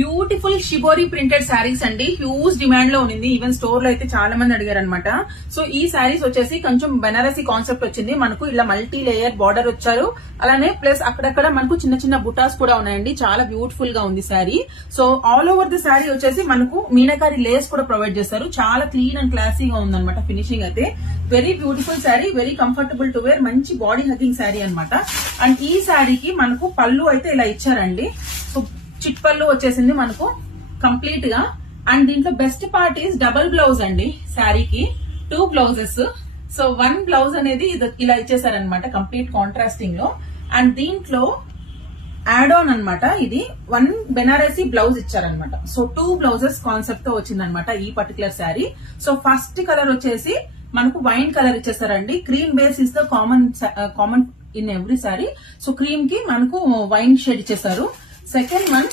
Beautiful shibori printed saris అండి. Huge demand లో ఉంది. ఈవెన్ స్టోర్ లో అయితే చాలా మంది అడిగారు అనమాట. సో ఈ శారీస్ వచ్చేసి కొంచెం బెనారసీ కాన్సెప్ట్ వచ్చింది. మనకు ఇలా మల్టీ లేయర్ బార్డర్ వచ్చారు. అలానే ప్లస్ అక్కడక్కడ మనకు చిన్న చిన్న బుటాస్ కూడా ఉన్నాయండి. చాలా బ్యూటిఫుల్ గా ఉంది sari. So all over the sari వచ్చేసి మనకు మీనాకారి లేస్ కూడా ప్రొవైడ్ చేస్తారు. చాలా క్లీన్ అండ్ క్లాసీగా ఉందన్నమాట ఫినిషింగ్ అయితే. Very beautiful sari, very comfortable to wear, మంచి బాడీ హగ్గింగ్ శారీ అనమాట. అండ్ ఈ శారీకి మనకు పళ్ళు అయితే ఇలా ఇచ్చారండి. సో చిట్ పళ్ళు వచ్చేసింది మనకు కంప్లీట్ గా. అండ్ దీంట్లో best part is double blouse అండి. శారీకి 2 బ్లౌజెస్. సో 1 బ్లౌజ్ అనేది ఇలా ఇచ్చేసారనమాట కంప్లీట్ కాంట్రాస్టింగ్ లో. అండ్ దీంట్లో యాడ్ ఆన్ అనమాట, ఇది 1 బెనారసీ బ్లౌజ్ ఇచ్చారనమాట. సో 2 బ్లౌజెస్ కాన్సెప్ట్ తో వచ్చిందనమాట ఈ particular sari. So first colour వచ్చేసి మనకు వైన్ కలర్ ఇచ్చేసారండి. Cream base is the common in every sari. So cream కి మనకు వైన్ షేడ్ ఇచ్చేసారు. సెకండ్ వన్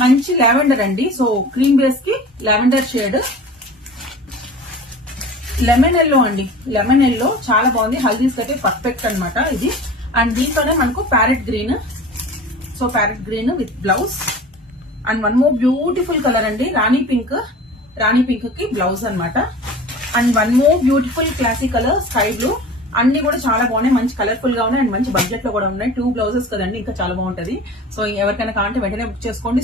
మంచి లావెండర్ అండి. సో క్రీమ్ బేస్ కి లావెండర్ షేడ్. లెమన్ ఎల్లో అండి. లెమన్ ఎల్లో చాలా బాగుంది. హల్దీస్ అయితే పర్ఫెక్ట్ అనమాట ఇది. అండ్ దీంట్లోనే మనకు parrot green. So parrot green with blouse. And 1 more beautiful colour అండి, రాణి పింక్. రాణి పింక్ కి బ్లౌజ్ అనమాట. And 1 more beautiful classic colour sky blue. అన్ని కూడా చాలా బాగున్నాయి, మంచి కలర్ఫుల్ గా ఉన్నాయి. అండ్ మంచి బడ్జెట్ లో కూడా ఉన్నాయి. 2 బ్లౌజెస్ కదండి, ఇంకా చాలా బాగుంటది. సో ఎవరికైనా కావాలంటే వెంటనే బుక్ చేసుకోండి.